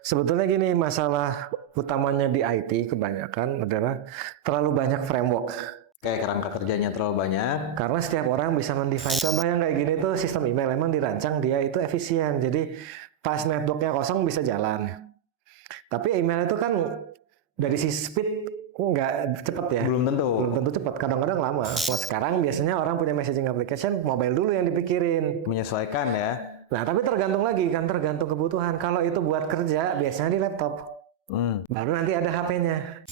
Sebetulnya gini, masalah utamanya di IT kebanyakan adalah terlalu banyak framework. Kayak kerangka kerjanya terlalu banyak. Karena setiap orang bisa mendefine. Contoh yang kayak gini tuh sistem email emang dirancang dia itu efisien. Jadi pas networknya kosong bisa jalan. Tapi email itu kan dari sisi speed nggak cepet ya. Belum tentu. Belum tentu cepet. Kadang-kadang lama. Nah, sekarang biasanya orang punya messaging application, mobile dulu yang dipikirin. Menyesuaikan ya. Nah, tapi tergantung lagi kan, tergantung kebutuhan. Kalau itu buat kerja, biasanya di laptop. Baru nanti ada HP-nya.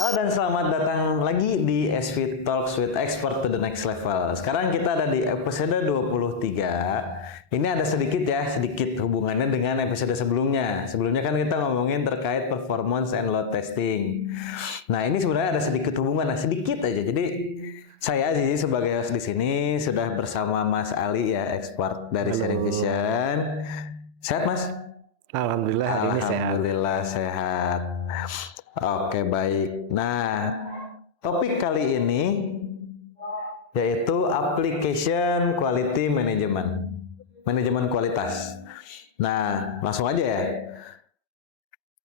Halo dan selamat datang lagi di SV Talks with Expert to the Next Level. Sekarang kita ada di episode 23. Ini ada sedikit hubungannya dengan episode sebelumnya. Sebelumnya kan kita ngomongin terkait performance and load testing. Nah, ini sebenarnya ada sedikit hubungan, sedikit aja. Jadi saya Azizi sebagai host di sini sudah bersama Mas Ali ya, expert dari Sharing Vision. Sehat, Mas? Alhamdulillah hari ini sehat. Alhamdulillah sehat. Oke, baik. Nah, topik kali ini yaitu application quality management. Manajemen kualitas. Nah, langsung aja ya.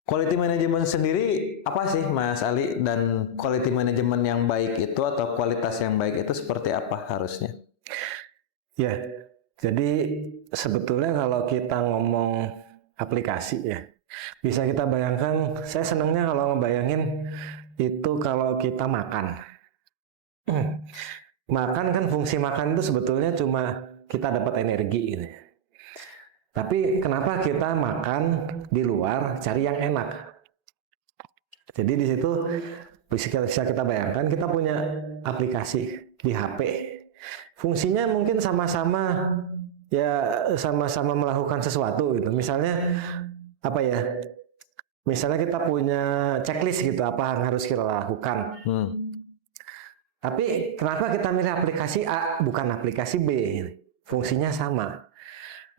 Quality management sendiri apa sih, Mas Ali? Dan quality management yang baik itu atau kualitas yang baik itu seperti apa harusnya? Ya, jadi sebetulnya kalau kita ngomong aplikasi ya, bisa kita bayangkan, saya senangnya kalau ngebayangin itu kalau kita makan. Makan kan fungsi makan itu sebetulnya cuma kita dapat energi gitu. Tapi kenapa kita makan di luar cari yang enak? Jadi di situ bisa kita bayangkan kita punya aplikasi di HP. Fungsinya mungkin sama-sama sama-sama melakukan sesuatu gitu. Misalnya apa ya? Misalnya kita punya checklist gitu apa yang harus kita lakukan. Tapi kenapa kita milih aplikasi A bukan aplikasi B? Fungsinya sama.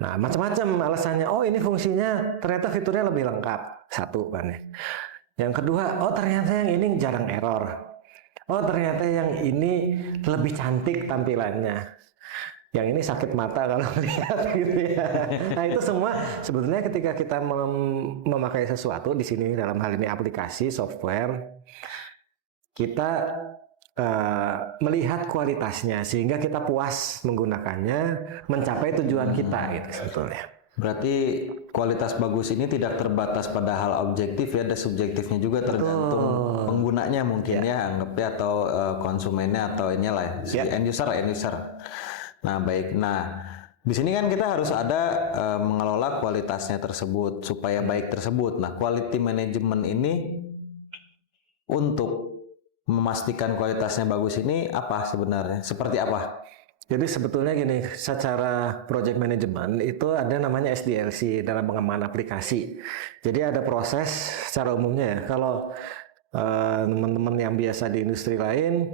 Nah, macam-macam alasannya. Oh, ini fungsinya ternyata fiturnya lebih lengkap. Satu kan ya. Yang kedua, oh ternyata yang ini jarang error. Oh, ternyata yang ini lebih cantik tampilannya. Yang ini sakit mata kalau lihat gitu ya. Nah, itu semua sebetulnya ketika kita memakai sesuatu di sini dalam hal ini aplikasi, software, kita melihat kualitasnya sehingga kita puas menggunakannya, mencapai tujuan kita gitu sebetulnya. Berarti kualitas bagus ini tidak terbatas pada hal objektif ya, ada subjektifnya juga tergantung penggunanya mungkin ya anggapnya atau konsumennya atau inilah end user. Nah, baik. Nah, di sini kan kita harus ada mengelola kualitasnya tersebut supaya baik tersebut. Nah, quality management ini untuk memastikan kualitasnya bagus ini apa sebenarnya? Seperti apa? Jadi sebetulnya gini, secara project management itu ada namanya SDLC dalam pengembangan aplikasi. Jadi ada proses secara umumnya ya. Kalau teman-teman yang biasa di industri lain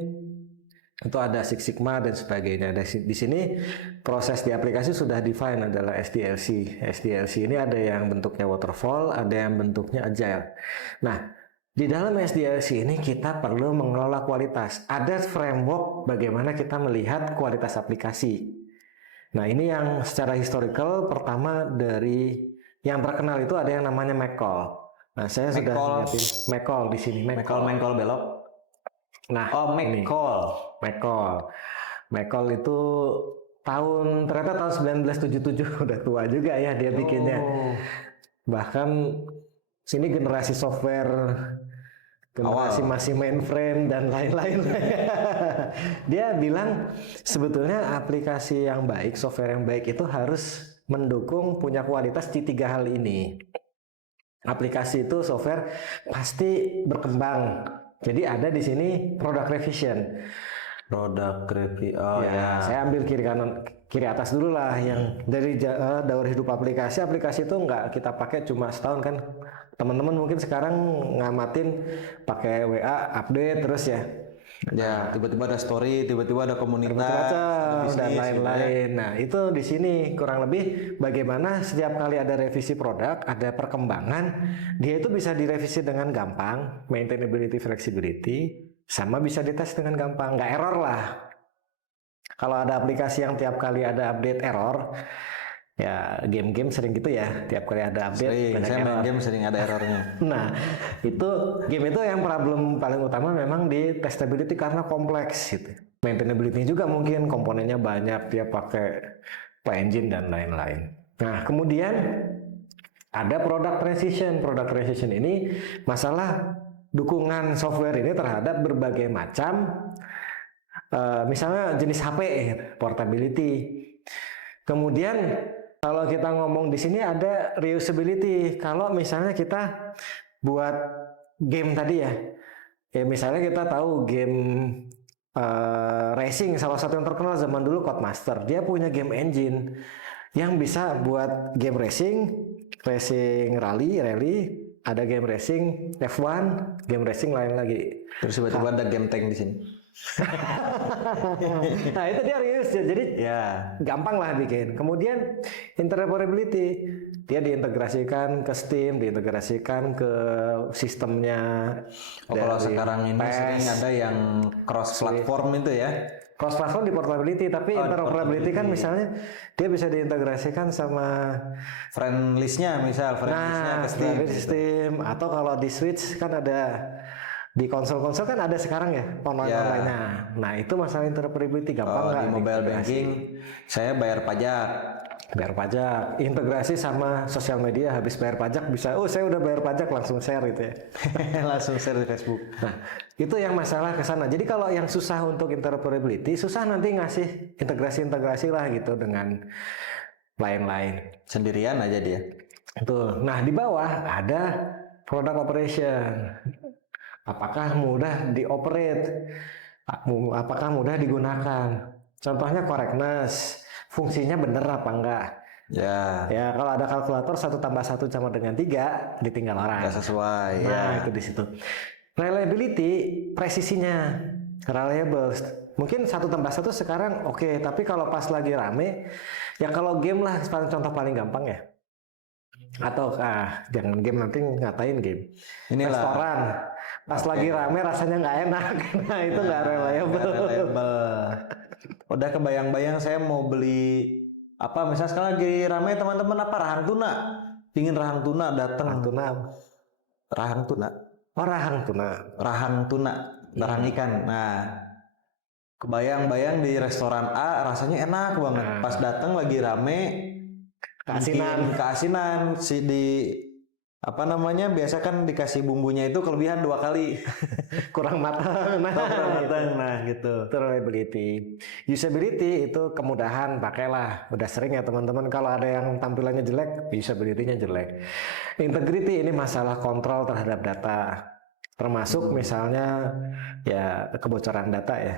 itu ada Six Sigma dan sebagainya. Di sini proses di aplikasi sudah define adalah SDLC. SDLC ini ada yang bentuknya waterfall, ada yang bentuknya agile. Nah, di dalam SDLC ini kita perlu mengelola kualitas. Ada framework bagaimana kita melihat kualitas aplikasi. Nah, ini yang secara historical pertama dari yang terkenal itu ada yang namanya McCall. Nah, saya sudah lihatin McCall di sini. McCall belok. Nah, McCall itu ternyata tahun 1977 udah tua juga ya dia bikinnya. Bahkan sini generasi software, generasi masih mainframe dan lain-lain. Dia bilang sebetulnya aplikasi yang baik, software yang baik itu harus mendukung punya kualitas di 3 hal ini. Aplikasi itu software pasti berkembang. Jadi ada di sini product revision. Saya ambil kiri atas dulu lah yang dari daur hidup aplikasi itu nggak kita pakai cuma setahun kan. Teman-teman mungkin sekarang ngamatin pakai WA update terus ya. Ya, tiba-tiba ada story, tiba-tiba ada komunitas, dan lain-lain. Nah, itu di sini kurang lebih bagaimana setiap kali ada revisi produk, ada perkembangan, dia itu bisa direvisi dengan gampang, maintainability, flexibility, sama bisa dites dengan gampang, nggak error lah. Kalau ada aplikasi yang tiap kali ada update error, ya game-game sering gitu ya, tiap kali ada update Sering, banyak saya main error. game sering ada errornya. Nah, itu game itu yang problem paling utama memang di testability karena kompleks gitu. Maintainability juga mungkin komponennya banyak, dia pakai engine dan lain-lain. Nah, kemudian ada product transition. Product transition ini masalah dukungan software ini terhadap berbagai macam misalnya jenis HP, portability. Kemudian kalau kita ngomong di sini ada reusability. Kalau misalnya kita buat game tadi ya, misalnya kita tahu game racing salah satu yang terkenal zaman dulu Codemaster, dia punya game engine yang bisa buat game racing, racing rally, ada game racing F1, game racing lain lagi. Terus tiba-tiba ada game tank di sini. Nah itu dia reuse, jadi Ya. gampang lah bikin. Kemudian interoperability, dia diintegrasikan ke Steam, diintegrasikan ke sistemnya. Oh, kalau dari sekarang ini PES. sering ada yang cross platform itu ya. Cross platform di portability, tapi interoperability kan misalnya dia bisa diintegrasikan sama Friend list-nya misal, friend list-nya ke Steam. dari sistem, atau kalau di Switch kan ada, di konsol-konsol kan ada sekarang ya online-nya. Nah itu masalah interoperability gampang nggak? Di mobile banking saya bayar pajak. Bayar pajak, integrasi sama sosial media, habis bayar pajak bisa, oh saya udah bayar pajak langsung share gitu ya. Langsung share di Facebook. Nah, itu yang masalah ke sana. Jadi kalau yang susah untuk interoperability, susah nanti ngasih integrasi-integrasi lah gitu dengan lain-lain. Sendirian aja dia. Itu. Nah, di bawah ada product operation. Apakah mudah dioperate? Apakah mudah digunakan? Contohnya correctness, fungsinya bener apa enggak? Ya, Ya, kalau ada kalkulator 1 tambah 1 sama dengan 3, ditinggal orang. nggak sesuai. Nah, Ya. itu di situ. Reliability, presisinya, reliable. Mungkin 1 tambah 1 sekarang oke, tapi kalau pas lagi rame, ya kalau game lah, contoh paling gampang ya. Atau jangan game, nanti ngatain game. Inilah. Restoran, pas lagi rame rasanya nggak enak, nah itu nggak reliable. Nggak reliable. Udah kebayang-bayang saya mau beli apa, misalnya sekarang lagi rame teman-teman apa, rahang tuna. Pingin rahang tuna datang. Tuna, Rahang tuna. oh rahang tuna. Rahang tuna, rahang ikan. Nah, kebayang-bayang di restoran A rasanya enak banget. Pas datang lagi rame, Keasinan. keasinan apa namanya, biasa kan dikasih bumbunya itu kelebihan 2 kali. Kurang matang. Nah gitu. Itu reliability. Usability itu kemudahan, pakailah. Udah sering ya teman-teman, kalau ada yang tampilannya jelek, usability-nya jelek. Integrity ini masalah kontrol terhadap data. Termasuk misalnya ya kebocoran data ya.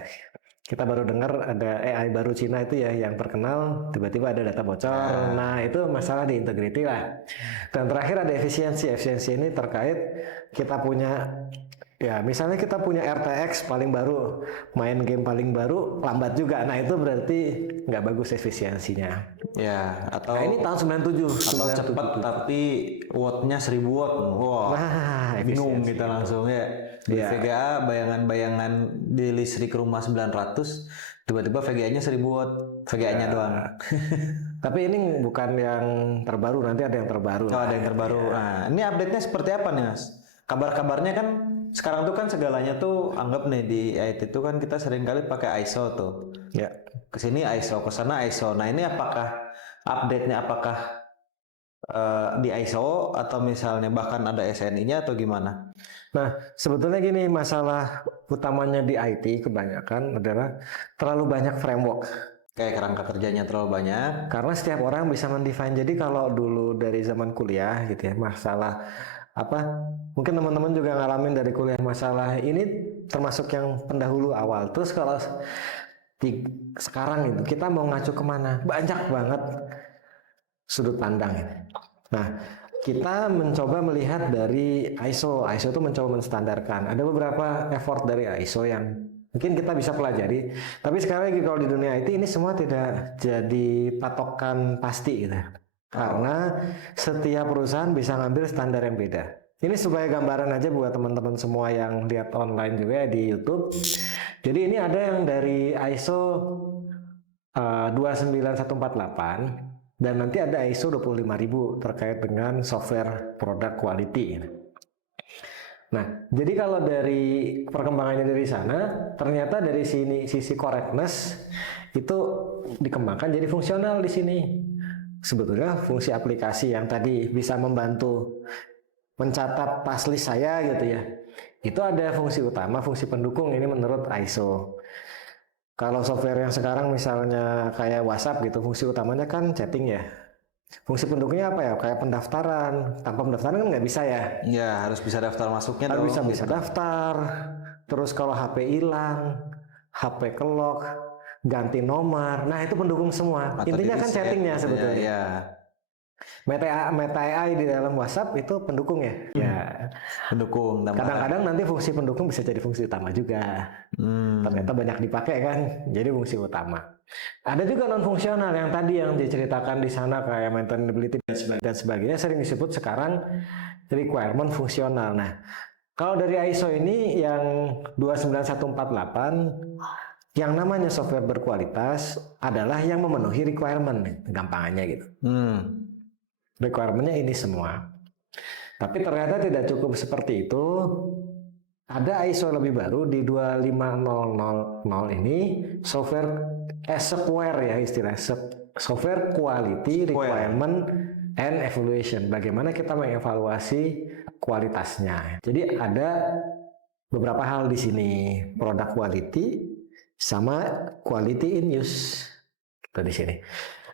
Kita baru dengar ada AI baru Cina itu ya yang terkenal, tiba-tiba ada data bocor. Nah, itu masalah di integrity lah. Dan terakhir ada efisiensi. Efisiensi ini terkait kita punya, ya misalnya kita punya RTX paling baru, main game paling baru, lambat juga. Nah, itu berarti nggak bagus efisiensinya. Ya, atau Nah, ini tahun 97. atau cepat tapi watt-nya 1000 watt. Wah, Nah, bingung kita langsung ya. Di VGA bayangan-bayangan di listrik rumah 900, tiba-tiba VGA-nya 1000 watt. VGA-nya doang. Tapi ini bukan yang terbaru, nanti ada yang terbaru. Oh, ada yang terbaru. Nah, ini update-nya seperti apa nih, Mas? Kabar-kabarnya kan sekarang tuh kan segalanya tuh anggap nih di IT itu kan kita sering kali pakai ISO tuh. Ya. Kesini ISO, kesana ISO. Nah, ini apakah update-nya apakah di ISO atau misalnya bahkan ada SNI-nya atau gimana? Nah, sebetulnya gini, masalah utamanya di IT kebanyakan adalah terlalu banyak framework. Kayak kerangka kerjanya terlalu banyak. Karena setiap orang bisa mendefine. Jadi kalau dulu dari zaman kuliah gitu ya, masalah apa? Mungkin teman-teman juga ngalamin dari kuliah masalah ini termasuk yang pendahulu awal. Terus kalau sekarang itu kita mau ngacu kemana? Banyak banget sudut pandang ini. Nah, kita mencoba melihat dari ISO. ISO itu mencoba menstandarkan. Ada beberapa effort dari ISO yang mungkin kita bisa pelajari. Tapi sekali lagi kalau di dunia IT ini semua tidak jadi patokan pasti gitu. Karena setiap perusahaan bisa ngambil standar yang beda. Ini supaya gambaran aja buat teman-teman semua yang lihat online juga ya di YouTube. Jadi ini ada yang dari ISO 29148 dan nanti ada ISO 25000 terkait dengan software product quality. Nah, jadi kalau dari perkembangannya dari sana, ternyata dari sisi correctness itu dikembangkan jadi fungsional di sini. Sebetulnya fungsi aplikasi yang tadi bisa membantu mencatat paslis saya gitu ya. Itu ada fungsi utama, fungsi pendukung ini menurut ISO. Kalau software yang sekarang misalnya kayak WhatsApp gitu, fungsi utamanya kan chatting ya. Fungsi pendukungnya apa ya? Kayak pendaftaran. Tanpa pendaftaran kan nggak bisa ya. Ya, harus bisa daftar masuknya dong. Harus bisa daftar. Terus kalau HP hilang, HP kelok, ganti nomor. Nah, itu pendukung semua. Atau Intinya kan di-reset chattingnya gitu sebetulnya. Ya. Meta AI di dalam WhatsApp itu pendukung ya. Ya. Pendukung. Kadang-kadang nanti fungsi pendukung bisa jadi fungsi utama juga. Ternyata banyak dipakai kan, jadi fungsi utama. Ada juga non fungsional yang tadi yang diceritakan di sana kayak maintainability dan sebagainya sering disebut sekarang requirement fungsional. Nah, kalau dari ISO ini yang 29148 yang namanya software berkualitas adalah yang memenuhi requirement, gampangannya gitu. Requirementnya ini semua. Tapi ternyata tidak cukup seperti itu. Ada ISO lebih baru di 25000 ini software software ya istilah software quality requirement and evaluation. Bagaimana kita mengevaluasi kualitasnya. Jadi ada beberapa hal di sini, product quality sama quality in use. Itu di sini.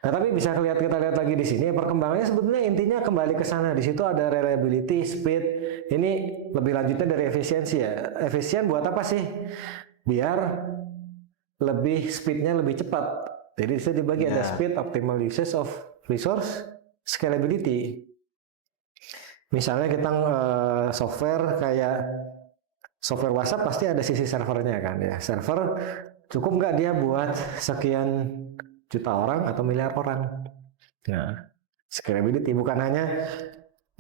Nah, tapi bisa kita lihat lagi di sini perkembangannya sebetulnya intinya kembali ke sana. Di situ ada reliability, speed. Ini lebih lanjutnya dari efisiensi ya. Efisien buat apa sih? Biar lebih speednya lebih cepat. Jadi bisa dibagi ada speed, optimal usage of resource, scalability. Misalnya kita software kayak software WhatsApp pasti ada sisi servernya kan ya. Server cukup nggak dia buat sekian juta orang atau miliar orang. Nah, scalability bukan hanya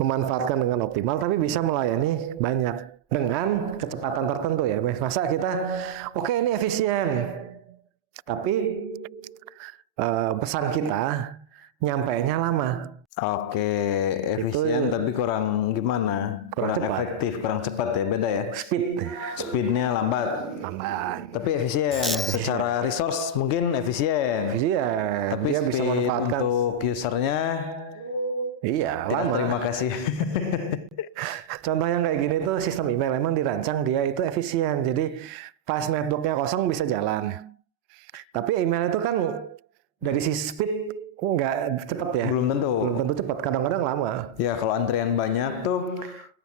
memanfaatkan dengan optimal, tapi bisa melayani banyak dengan kecepatan tertentu ya. Masa kita, oke, ini efisien, tapi pesan kita nyampainya lama. Oke, efisien tapi kurang gimana? Kurang efektif, kurang cepat ya, beda ya. Speednya lambat. Tapi efisien. Secara resource mungkin efisien. Tapi dia bisa manfaatkan untuk usernya. Iya, lama. Terima kasih. Contoh yang kayak gini tuh sistem email emang dirancang dia itu efisien. Jadi pas networknya kosong bisa jalan. Tapi email itu kan dari sisi speed nggak cepat ya. Belum tentu cepat. Kadang-kadang lama. Ya kalau antrian banyak tuh,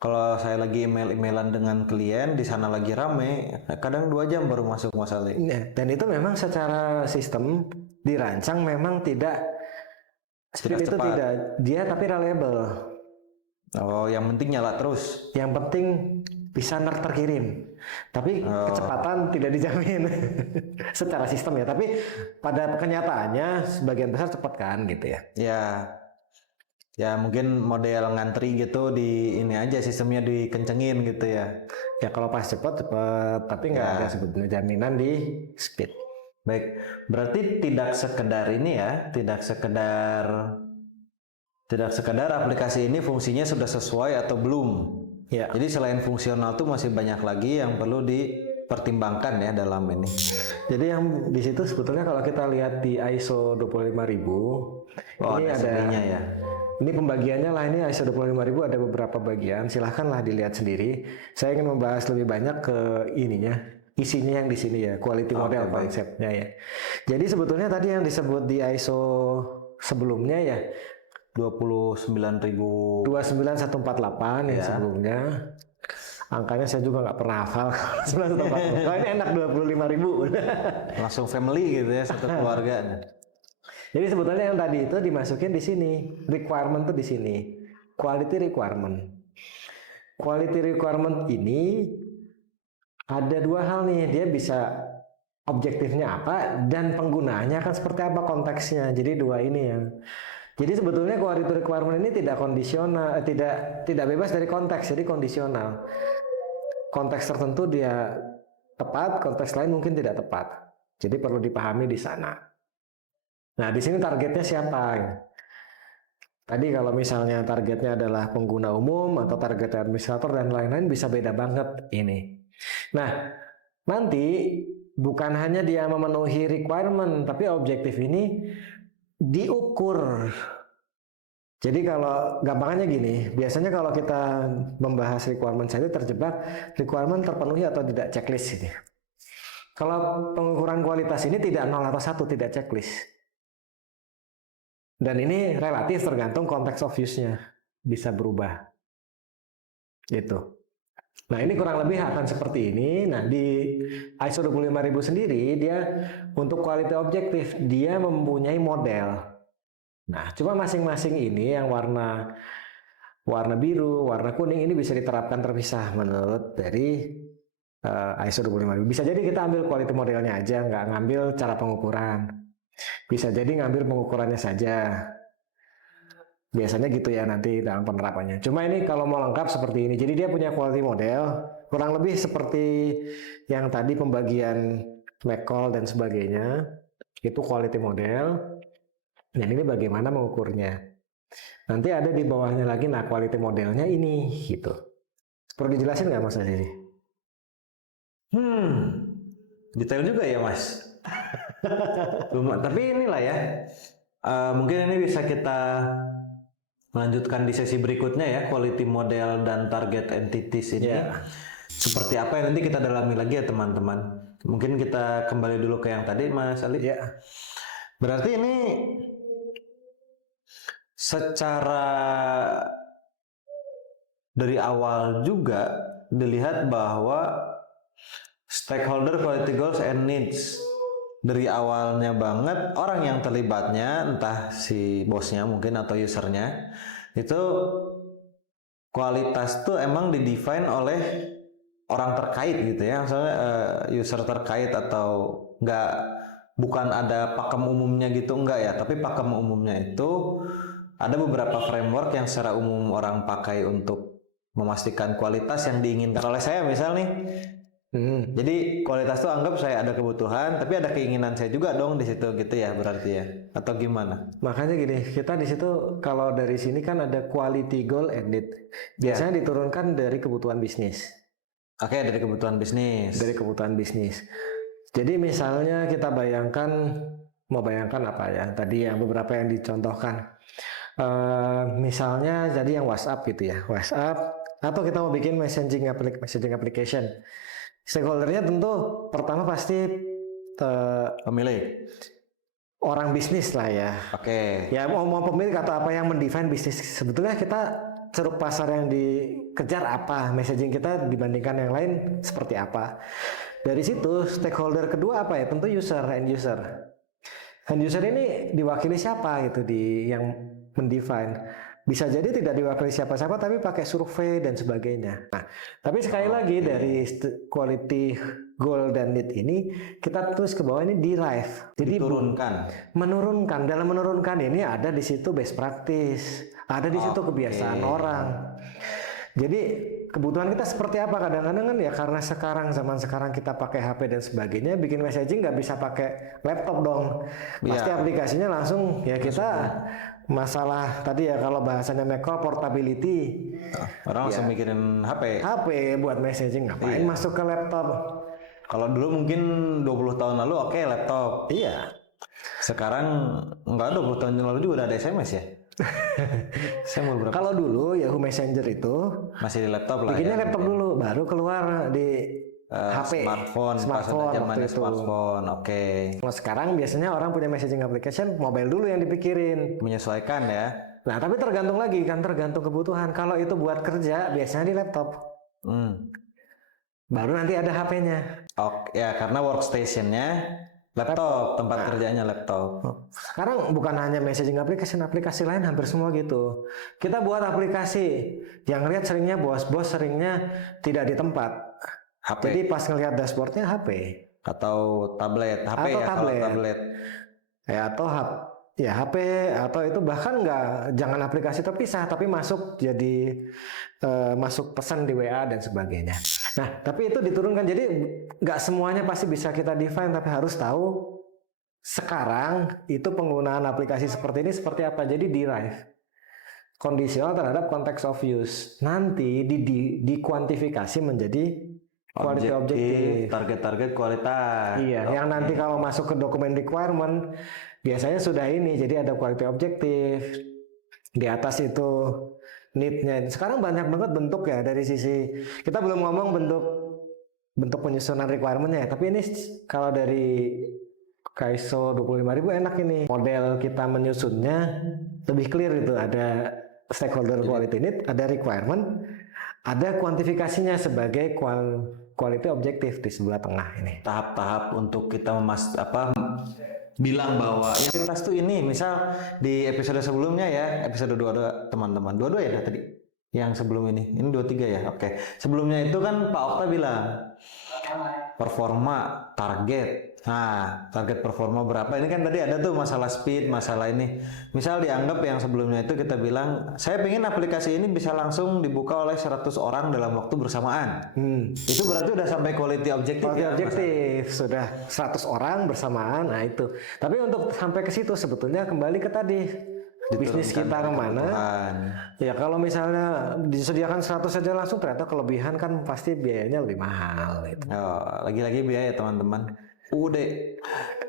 kalau saya lagi emailan dengan klien di sana lagi rame, kadang 2 jam baru masuk masalahnya. Dan itu memang secara sistem dirancang memang tidak speed itu cepat. Tidak dia tapi reliable. Oh, yang penting nyala terus. Yang penting bisa terkirim. Tapi kecepatan tidak dijamin secara sistem ya. Tapi pada kenyataannya sebagian besar cepat kan gitu ya. Ya mungkin model ngantri gitu di ini aja sistemnya dikencengin gitu ya. Ya kalau pas cepat, tapi nggak ada sebetulnya jaminan di speed. Baik, berarti tidak sekedar ini ya, tidak sekedar aplikasi ini fungsinya sudah sesuai atau belum. Ya. Jadi selain fungsional tuh masih banyak lagi yang perlu dipertimbangkan ya dalam ini. Jadi yang di situ sebetulnya kalau kita lihat di ISO 25000 ini ada ya. Ini pembagiannya lah, ini ISO 25000 ada beberapa bagian, silahkanlah dilihat sendiri. Saya ingin membahas lebih banyak ke ininya, isinya yang di sini ya, quality model konsepnya ya. Jadi sebetulnya tadi yang disebut di ISO sebelumnya ya 29148 yang sebelumnya. Angkanya saya juga nggak pernah hafal. 948. Ini enak 25.000. Langsung family gitu ya, satu keluarga. Jadi sebetulnya yang tadi itu dimasukin di sini, requirement tuh di sini, quality requirement. Quality requirement ini ada 2 hal nih, dia bisa objektifnya apa dan penggunaannya akan seperti apa konteksnya. Jadi 2 ini ya. Jadi sebetulnya quality requirement ini tidak kondisional, tidak bebas dari konteks, jadi kondisional. Konteks tertentu dia tepat, konteks lain mungkin tidak tepat. Jadi perlu dipahami di sana. Nah, di sini targetnya siapa? Tadi kalau misalnya targetnya adalah pengguna umum atau target administrator dan lain-lain bisa beda banget ini. Nah, nanti bukan hanya dia memenuhi requirement, tapi objektif ini diukur. Jadi kalau gampangannya gini, biasanya kalau kita membahas requirement saja terjebak requirement terpenuhi atau tidak checklist ini. Kalau pengukuran kualitas ini tidak 0 atau 1, tidak checklist. Dan ini relatif tergantung konteks of use-nya. Bisa berubah. Gitu. Nah, ini kurang lebih akan seperti ini. Nah, di ISO 25000 sendiri, dia untuk quality objektif, dia mempunyai model. Nah, cuma masing-masing ini yang warna biru, warna kuning ini bisa diterapkan terpisah menurut dari ISO 25000. Bisa jadi kita ambil quality modelnya aja, nggak ngambil cara pengukuran. Bisa jadi ngambil pengukurannya saja. Biasanya gitu ya nanti dalam penerapannya. Cuma ini kalau mau lengkap seperti ini. Jadi dia punya quality model, kurang lebih seperti yang tadi pembagian McCall dan sebagainya. Itu quality model. Dan ini bagaimana mengukurnya. Nanti ada di bawahnya lagi, nah quality modelnya ini gitu. Perlu dijelasin nggak Mas Azizi? Detail juga ya Mas. Tapi inilah ya, mungkin ini bisa kita melanjutkan di sesi berikutnya ya, quality model dan target entities ini. Seperti apa yang nanti kita dalami lagi ya teman-teman. Mungkin kita kembali dulu ke yang tadi Mas Ali. Ya. Berarti ini secara dari awal juga dilihat bahwa stakeholder quality goals and needs dari awalnya banget orang yang terlibatnya, entah si bosnya mungkin atau usernya, itu kualitas tuh emang didefine oleh orang terkait gitu ya, misalnya user terkait atau enggak, bukan ada pakem umumnya gitu enggak ya, tapi pakem umumnya itu ada beberapa framework yang secara umum orang pakai untuk memastikan kualitas yang diinginkan oleh saya misal nih. Jadi kualitas tuh anggap saya ada kebutuhan, tapi ada keinginan saya juga dong di situ gitu ya berarti ya, atau gimana? Makanya gini, kita di situ kalau dari sini kan ada quality goal and need. Biasanya diturunkan dari kebutuhan bisnis. Oke, dari kebutuhan bisnis. Dari kebutuhan bisnis. Jadi misalnya kita bayangkan, mau bayangkan apa ya? Tadi yang beberapa yang dicontohkan. Misalnya jadi yang WhatsApp gitu ya, WhatsApp, atau kita mau bikin messaging application. Stakeholdernya tentu pertama pasti Pemilik. orang bisnis lah ya. Oke. Ya mau pemilik atau apa yang mendefine bisnis. Sebetulnya kita ceruk pasar yang dikejar apa, messaging kita dibandingkan yang lain seperti apa. Dari situ stakeholder kedua apa ya? Tentu end user. End user ini diwakili siapa gitu yang mendefine. Bisa jadi tidak diwakili siapa-siapa tapi pakai survei dan sebagainya. Nah, tapi sekali lagi dari quality goal dan need ini kita terus ke bawah ini derive. Jadi menurunkan. Dalam menurunkan ini ada di situ best practice, ada di situ kebiasaan orang. Jadi kebutuhan kita seperti apa kadang-kadang kan ya karena zaman sekarang kita pakai HP dan sebagainya, bikin messaging nggak bisa pakai laptop dong. Pasti aplikasinya langsung ya kita masalah tadi ya kalau bahasanya Macro portability. Orang langsung mikirin HP. HP buat messaging ngapain masuk ke laptop? Kalau dulu mungkin 20 tahun lalu oke laptop. Iya. Sekarang enggak, 20 tahun lalu juga udah ada SMS ya. Kalau dulu Yahoo Messenger itu masih di laptop lah. Bikinnya laptop dulu, baru keluar di HP, smartphone waktu itu. Smartphone, oke. Nah, sekarang biasanya orang punya messaging application, mobile dulu yang dipikirin. Menyesuaikan ya. Nah, tapi tergantung lagi kan, tergantung kebutuhan. Kalau itu buat kerja, biasanya di laptop. Baru nanti ada HP-nya. Oke, ya karena workstation-nya laptop, tempat kerjanya laptop. Sekarang bukan hanya messaging aplikasi lain hampir semua gitu. Kita buat aplikasi yang lihat seringnya bos-bos seringnya tidak di tempat. HP. Jadi pas ngelihat dashboardnya HP atau tablet, HP atau ya tablet. Kalau tablet. Ya atau HP atau itu bahkan jangan aplikasi terpisah tapi masuk jadi masuk pesan di WA dan sebagainya. Nah, tapi itu diturunkan jadi nggak semuanya pasti bisa kita define tapi harus tahu sekarang itu penggunaan aplikasi seperti ini seperti apa? Jadi derive kondisional terhadap konteks of use. Nanti dikuantifikasi menjadi quality objective. Target-target kualitas. Iya, yang nanti kalau masuk ke dokumen requirement biasanya sudah ini. Jadi ada quality objective. Di atas itu need-nya. Sekarang banyak banget bentuk ya dari sisi kita belum ngomong bentuk penyusunan requirement-nya ya, tapi ini kalau dari ISO 25000 enak ini. Model kita menyusunnya lebih clear itu, ada stakeholder quality need, ada requirement, ada kuantifikasinya sebagai quality objective di sebelah tengah ini. Tahap-tahap untuk kita bilang bahwa kualitas tuh ini, misal di episode sebelumnya ya, episode 22 teman-teman. 22 ya tadi? Yang sebelum ini 23 ya. Oke. Sebelumnya itu kan Pak Okta bilang performa, target. Nah, target performa berapa? Ini kan tadi ada tuh masalah speed, masalah ini. Misal dianggap yang sebelumnya itu kita bilang, saya pengen aplikasi ini bisa langsung dibuka oleh 100 orang dalam waktu bersamaan. Itu berarti udah sampai quality objective. Quality objective sudah 100 orang bersamaan. Nah itu. Tapi untuk sampai ke situ sebetulnya kembali ke tadi. Bisnis kita kemana? Ya kalau misalnya disediakan 100 saja langsung, ternyata kelebihan kan pasti biayanya lebih mahal. Gitu. Lagi-lagi biaya teman-teman. Udah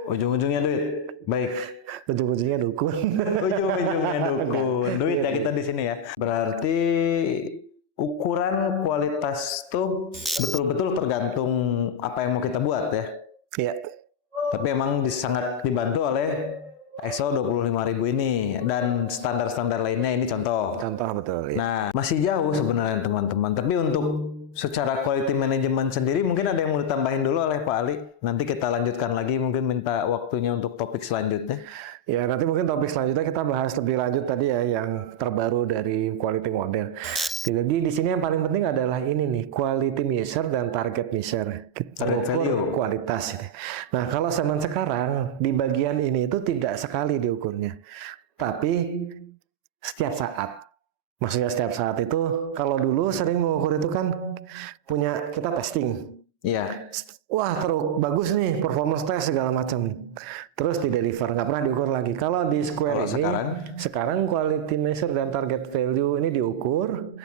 ujung-ujungnya duit. Baik. Ujung-ujungnya dukun. Ujung-ujungnya dukun. Duit ya kita di sini ya. Berarti ukuran kualitas tuh betul-betul tergantung apa yang mau kita buat ya. Iya. Tapi emang sangat dibantu oleh ISO 25000 ini dan standar-standar lainnya, ini contoh betul ya. Nah masih jauh sebenarnya teman-teman, tapi untuk secara quality management sendiri mungkin ada yang mau ditambahin dulu oleh Pak Ali, nanti kita lanjutkan lagi, mungkin minta waktunya untuk topik selanjutnya. Ya nanti mungkin topik selanjutnya kita bahas lebih lanjut tadi ya yang terbaru dari quality model. Jadi di sini yang paling penting adalah ini nih, quality measure dan target measure. Target value kualitas ini. Nah, kalau zaman sekarang di bagian ini itu tidak sekali diukurnya. Tapi setiap saat. Maksudnya setiap saat itu kalau dulu sering mengukur itu kan punya kita testing. Iya. Wah, terus bagus nih performance test segala macam. Terus di deliver, nggak pernah diukur lagi. Kalau di Square ini sekarang quality measure dan target value ini diukur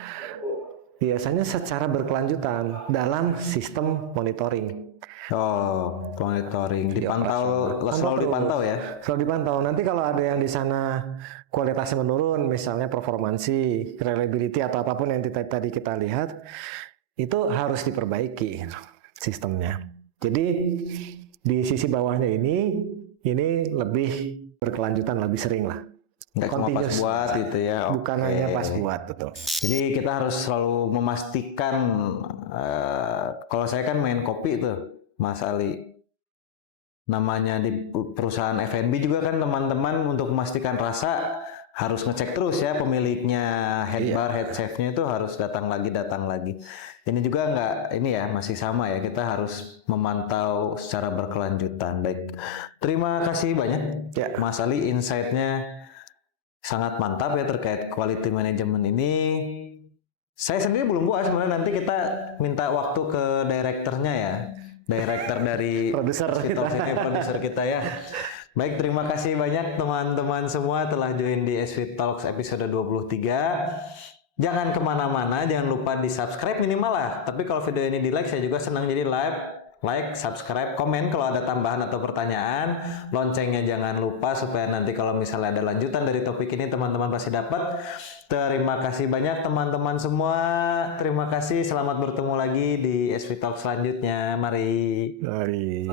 biasanya secara berkelanjutan dalam sistem monitoring. Monitoring dipantau, selalu dipantau ya. Selalu dipantau. Nanti kalau ada yang di sana kualitasnya menurun, misalnya performansi, reliability atau apapun yang tadi kita lihat, itu harus diperbaiki sistemnya. Jadi di sisi bawahnya ini lebih berkelanjutan, lebih sering lah. Nggak cuma pas buat gitu ya. Bukan hanya pas buat, betul. Jadi kita harus selalu memastikan. Kalau saya kan main kopi itu, Mas Ali. Namanya di perusahaan F&B juga kan teman-teman untuk memastikan rasa harus ngecek terus ya pemiliknya, head bar, head chefnya itu harus datang lagi. Ini juga ini ya masih sama ya, kita harus memantau secara berkelanjutan. Baik, terima kasih banyak ya Mas Ali, insight-nya sangat mantap ya terkait quality management ini. Saya sendiri belum puas, sebenarnya nanti kita minta waktu ke direkturnya ya, direktur dari produser kita ya. Baik, terima kasih banyak teman-teman semua telah join di SV Talks episode 23. Jangan kemana-mana, jangan lupa di subscribe minimal lah. Tapi kalau video ini di like, saya juga senang, jadi like, subscribe, komen kalau ada tambahan atau pertanyaan. Loncengnya jangan lupa supaya nanti kalau misalnya ada lanjutan dari topik ini teman-teman pasti dapat. Terima kasih banyak teman-teman semua. Terima kasih, selamat bertemu lagi di SV Talks selanjutnya. Mari.